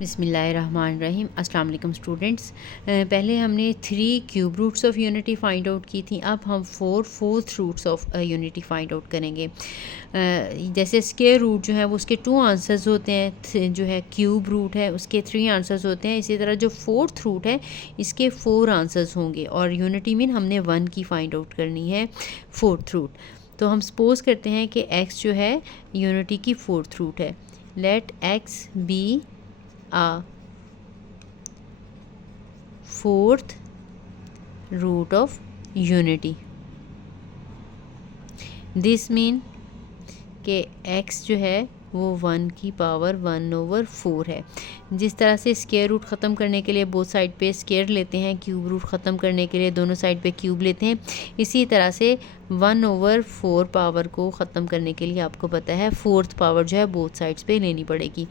बिस्मिल्लाहिर्रहमानिर्रहीम। अस्सलाम वालेकुम स्टूडेंट्स। पहले हमने 3 cube roots of unity find out की थी। अब हम 4 fourth roots of unity find out करेंगे। जैसे स्क्वायर रूट जो है वो उसके 2 आंसर्स होते हैं, जो है क्यूब रूट है उसके 3 आंसर्स होते हैं। इसी तरह जो फोर्थ रूट है इसके 4 आंसर्स होंगे और यूनिटी मीन हमने 1 की फाइंड आउट करनी है फोर्थ रूट। तो हम सपोज करते हैं कि x जो है यूनिटी की फोर्थ रूट है। Let x be a fourth root of unity. This mean कि x जो है वो 1 की पावर 1/4 है। जिस तरह से स्क्वायर रूट ख़त्म करने के लिए बोथ साइड पे स्क्वायर लेते हैं, क्यूब रूट ख़त्म करने के लिए दोनों साइड पे क्यूब लेते हैं, इसी तरह से 1/4 पावर को ख़त्म करने के लिए आपको पता है फोर्थ पावर जो है बोथ साइड्स पे लेनी पड़ेगी।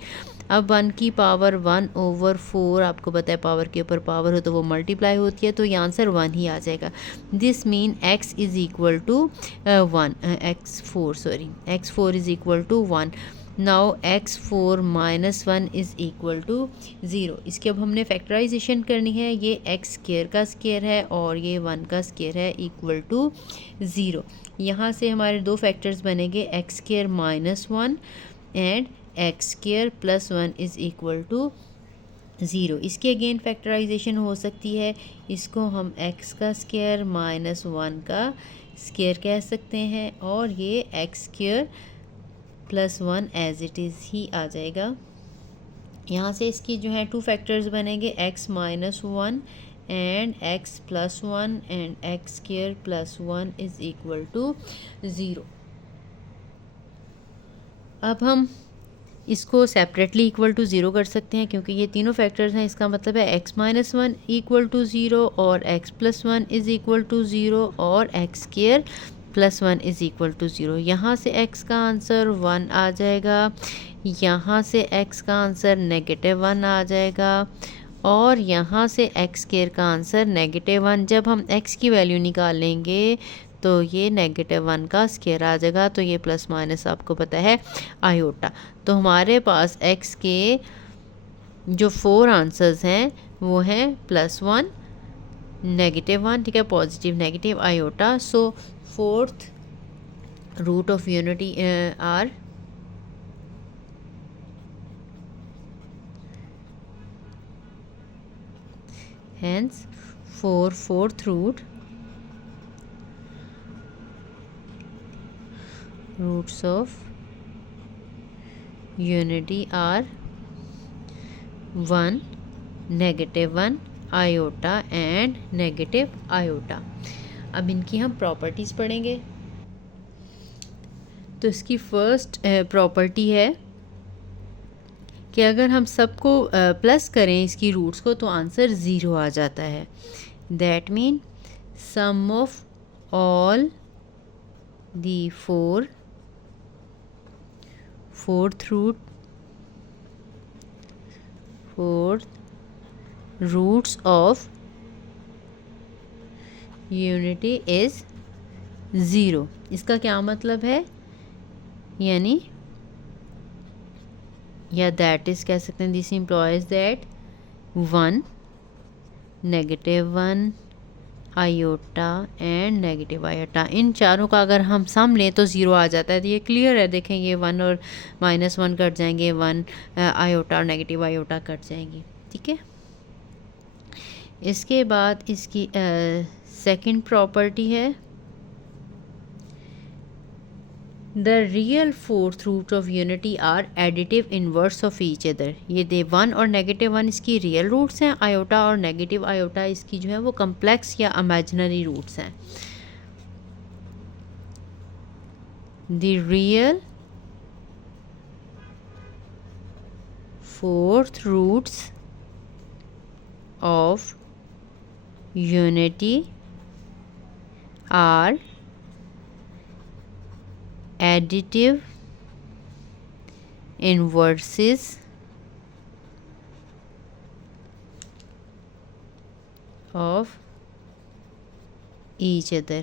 अब 1 की पावर 1/4 आपको पता है पावर के ऊपर पावर हो तो वो मल्टीप्लाई होती है, तो ये आंसर 1 ही आ जाएगा। This mean x is equal to 1, x4 is equal to 1। Now x4 minus 1 is equal to 0। इसकी अब हमने फैक्टराइजेशन करनी है। ये x स्क्वायर का स्क्वायर है और ये 1 का स्क्वायर है इक्वल टू 0। यहाँ से हमारे दो फैक्टर्स बनेंगे x square minus 1 and x square plus 1 is equal to 0। इसकी अगेन फैक्टराइजेशन हो सकती है। इसको हम x का स्क्वायर माइनस 1 का स्क्वायर कह सकते हैं और ये x square plus 1 as it is ही आ जाएगा। यहाँ से इसकी जो है 2 फैक्टर्स बनेंगे, x minus 1 and x plus 1 and x square plus 1 is equal to 0। अब हम इसको सेपरेटली इक्वल टू 0 कर सकते हैं क्योंकि ये तीनों फैक्टर्स हैं। इसका मतलब है x माइनस 1 इक्वल टू 0 और x plus 1 is equal to 0 और x square plus 1 is equal to 0। यहाँ से x का आंसर 1 आ जाएगा, यहाँ से x का आंसर -1 आ जाएगा और यहाँ से एक्स स्क्वायर का आंसर -1। जब हम x की वैल्यू निकालेंगे तो ये -1 का स्क्वायर आ जाएगा, तो ये प्लस माइनस आपको पता है आयोटा। तो हमारे पास x के जो 4 आंसर्स हैं वो हैं +1, -1, ठीक है, positive negative iota. So fourth root of unity are hence for fourth roots of unity are 1, -1, iota and negative iota। अब इनकी हम प्रॉपर्टीज़ पढ़ेंगे। तो इसकी फर्स्ट प्रॉपर्टी है कि अगर हम सबको प्लस करें इसकी रूट्स को तो आंसर 0 आ जाता है। That mean sum of all the fourth roots of unity is 0। इसका क्या मतलब है, यानी या दैट इज़ कह सकते हैं, this implies that 1, -1, iota and negative iota, इन चारों का अगर हम सम लें तो 0 आ जाता है। तो ये क्लियर है, देखें ये 1 और -1 कट जाएंगे, 1 आयोटा और नेगेटिव आयोटा कट जाएंगे, ठीक है। इसके बाद इसकी सेकंड प्रॉपर्टी है the real fourth root of unity are additive inverse of each other. ये 1 और -1 इसकी रियल रूट्स हैं, आयोटा और नेगेटिव आयोटा इसकी जो है वो कम्प्लेक्स या इमेजिनरी रूट्स हैं। The real fourth roots of unity are additive inverses of each other।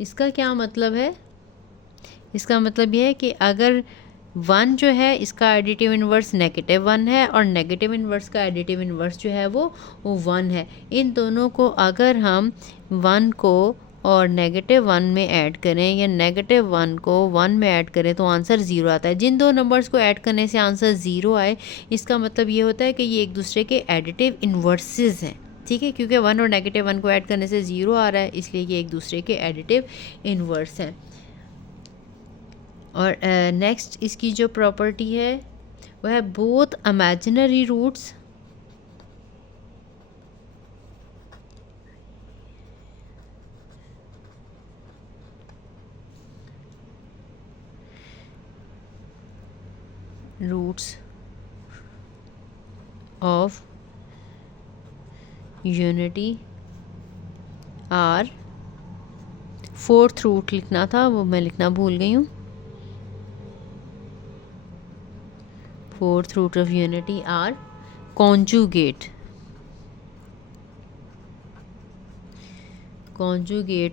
इसका क्या मतलब है, इसका मतलब यह है कि अगर 1 जो है इसका एडिटिव इन्वर्स -1 है और नेगेटिव इन्वर्स का एडिटिव इन्वर्स जो है वो 1 है। इन दोनों को अगर हम 1 को और -1 में ऐड करें या -1 को 1 में ऐड करें तो आंसर 0 आता है। जिन दो नंबर्स को ऐड करने से आंसर 0 आए, इसका मतलब ये होता है कि ये एक दूसरे के एडिटिव इन्वर्सेस हैं, ठीक है, क्योंकि 1 और -1 को ऐड करने से 0 आ रहा है, इसलिए ये एक दूसरे के एडिटिव इन्वर्स हैं। और नेक्स्ट इसकी जो प्रॉपर्टी है वह है both imaginary roots of unity are, fourth root लिखना था वो मैं लिखना भूल गई हूँ, fourth root of unity are conjugate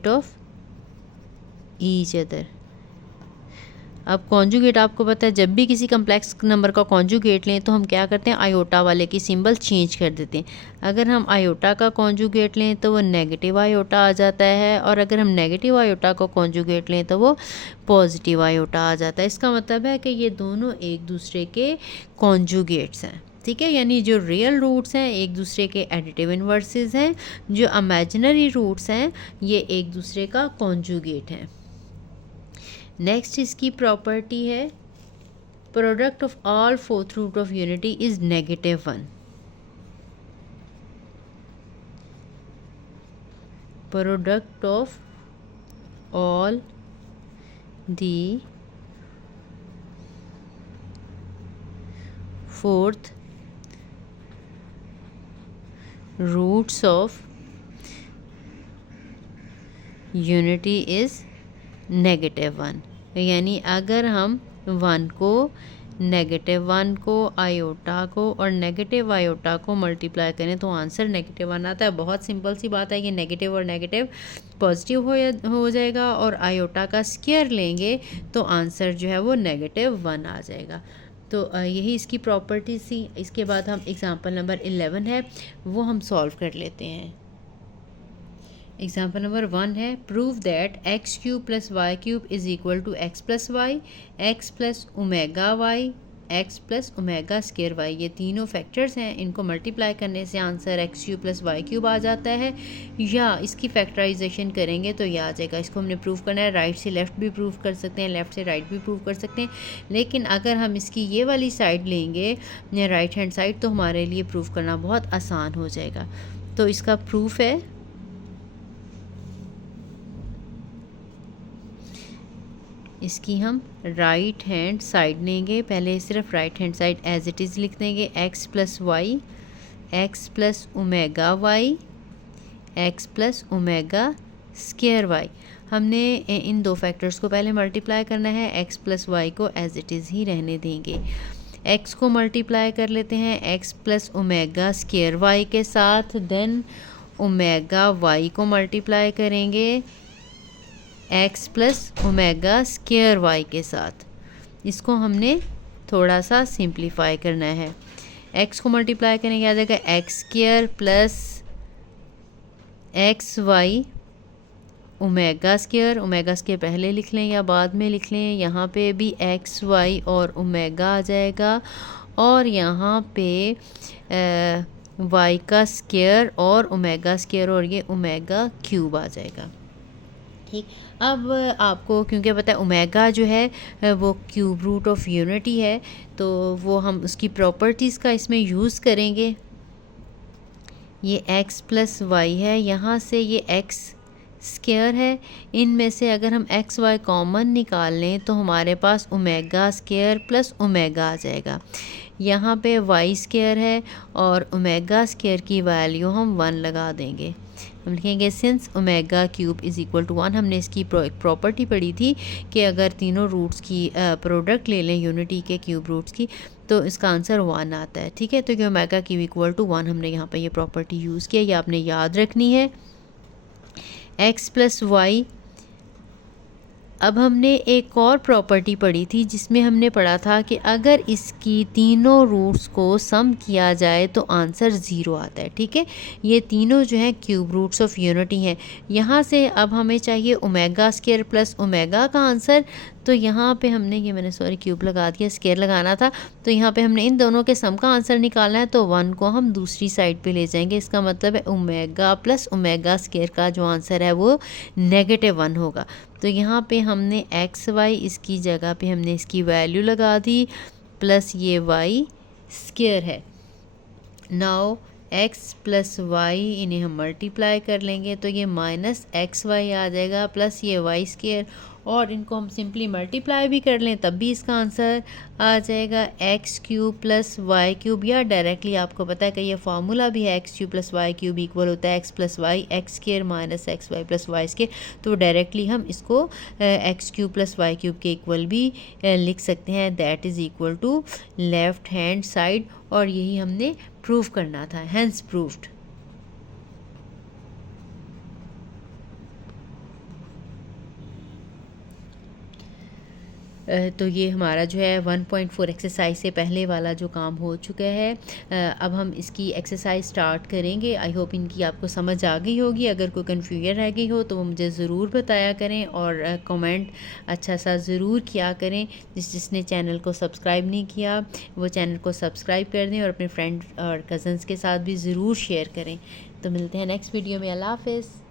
of each other. अब कॉन्जुगेट आपको पता है, जब भी किसी कम्प्लेक्स नंबर का कॉन्जुगेट लें तो हम क्या करते हैं, आयोटा वाले की सिंबल चेंज कर देते हैं। अगर हम आयोटा का कॉन्जुगेट लें तो वो नेगेटिव आयोटा आ जाता है, और अगर हम नेगेटिव आयोटा का कॉन्जुगेट लें तो वो पॉजिटिव आयोटा आ जाता है। इसका मतलब है कि ये दोनों एक दूसरे के कॉन्जुगेट्स हैं, ठीक है, यानी जो रियल रूट्स हैं एक दूसरे के एडिटिव इन्वर्सेस हैं, जो इमेजिनरी रूट्स हैं ये एक दूसरे का कॉन्जुगेट हैं। नेक्स्ट इसकी प्रॉपर्टी है product of all fourth root of unity is -1। Product of all the fourth roots of unity is -1। यानी अगर हम 1 को, -1 को, आयोटा को और नेगेटिव आयोटा को मल्टीप्लाई करें तो आंसर -1 आता है। बहुत सिंपल सी बात है, ये नेगेटिव और नेगेटिव पॉजिटिव हो जाएगा, और आयोटा का स्क्वायर लेंगे तो आंसर जो है वो -1 आ जाएगा। तो यही इसकी प्रॉपर्टी थी। इसके बाद हम एग्जांपल नंबर 11 है वो हम सॉल्व कर लेते हैं। एग्जाम्पल नंबर 1 है, prove that x³ + y³ is equal to x + y, x + ω/y, x + ω²y। ये तीनों फैक्टर्स हैं, इनको मल्टीप्लाई करने से आंसर x³ + y³ आ जाता है, या इसकी फैक्टराइजेशन करेंगे तो ये आ जाएगा। इसको हमने प्रूव करना है, राइट से लेफ़्ट भी प्रूव कर सकते हैं, लेफ़्ट से राइट भी प्रूव कर सकते हैं, लेकिन अगर हम इसकी ये वाली साइड लेंगे, राइट हैंड साइड, तो हमारे लिए प्रूव करना बहुत आसान हो जाएगा। तो इसका प्रूफ है, इसकी हम राइट हैंड साइड लेंगे। पहले सिर्फ right hand side as it is लिख देंगे, x + y, x + ω/y, x + ω²y। हमने इन दो फैक्टर्स को पहले मल्टीप्लाई करना है, x + y को एज इट इज़ ही रहने देंगे। x को मल्टीप्लाई कर लेते हैं x + ω² के साथ, देन ω/y को मल्टीप्लाई करेंगे x + ω² के साथ। इसको हमने थोड़ा सा सिंप्लीफाई करना है। x को मल्टीप्लाई करेंगे आ जाएगा x² + xy ω²। पहले लिख लें या बाद में लिख लें, यहाँ पे भी xy और ओमेगा आ जाएगा, और यहाँ पे y का स्क्वायर और ω² और ये ω³ आ जाएगा। ठीक, अब आपको क्योंकि पता है ओमेगा जो है वो क्यूब रूट ऑफ यूनिटी है, तो वो हम उसकी प्रॉपर्टीज़ का इसमें यूज़ करेंगे। ये x + y है, यहाँ से ये x² है, इनमें से अगर हम x y कॉमन निकाल लें तो हमारे पास ω² + ओमेगा आ जाएगा। यहाँ पे y² है और ω² की वैल्यू हम 1 लगा देंगे। हम लिखेंगे सिंस ω³ इज़ इक्वल टू 1। हमने इसकी प्रॉपर्टी पढ़ी थी कि अगर तीनों रूट्स की प्रोडक्ट ले लें यूनिटी के क्यूब रूट्स की तो इसका आंसर 1 आता है। ठीक है, तो ये ω³ = 1 हमने यहाँ पे ये प्रॉपर्टी यूज़ किया, ये आपने याद रखनी है। x + y अब हमने एक और प्रॉपर्टी पढ़ी थी जिसमें हमने पढ़ा था कि अगर इसकी तीनों रूट्स को सम किया जाए तो आंसर 0 आता है। ठीक है, ये तीनों जो है क्यूब रूट्स ऑफ यूनिटी हैं। यहाँ से अब हमें चाहिए ओमेगा स्क्वायर प्लस ओमेगा का आंसर। तो यहाँ पे हमने ये मैंने सॉरी क्यूब लगा दिया, स्क्वायर लगाना था। तो यहाँ पे हमने इन दोनों के सम का आंसर निकालना है, तो 1 को हम दूसरी साइड पे ले जाएंगे। इसका मतलब है ओमेगा प्लस ओमेगा स्क्वायर का जो आंसर है वो -1 होगा। तो यहाँ पे हमने एक्स वाई इसकी जगह पे हमने इसकी वैल्यू लगा दी, प्लस ये वाई स्क्वायर है। नाउ एक्स प्लस वाई इन्हें हम मल्टीप्लाई कर लेंगे तो ये -xy आ जाएगा, प्लस ये वाई स्क्वायर, और इनको हम सिंपली मल्टीप्लाई भी कर लें तब भी इसका आंसर आ जाएगा x cube plus y cube, या डायरेक्टली आपको पता है कि ये फार्मूला भी है x cube plus y cube equal होता है x plus y x square minus x y plus y square. तो डायरेक्टली हम इसको x cube plus y cube के इक्वल भी लिख सकते हैं, that is equal to left hand side, और यही हमने प्रूव करना था, हैंस प्रूव्ड। तो ये हमारा जो है 1.4 एक्सरसाइज से पहले वाला जो काम हो चुका है। अब हम इसकी एक्सरसाइज स्टार्ट करेंगे। आई होप इनकी आपको समझ आ गई होगी। अगर कोई कन्फ्यूजन रह गई हो तो वो मुझे ज़रूर बताया करें, और कमेंट अच्छा सा ज़रूर किया करें। जिसने चैनल को सब्सक्राइब नहीं किया वो चैनल को सब्सक्राइब कर दें, और अपने फ्रेंड और कज़न्स के साथ भी ज़रूर शेयर करें। तो मिलते हैं नेक्स्ट वीडियो में। अल्लाह हाफ़िज़।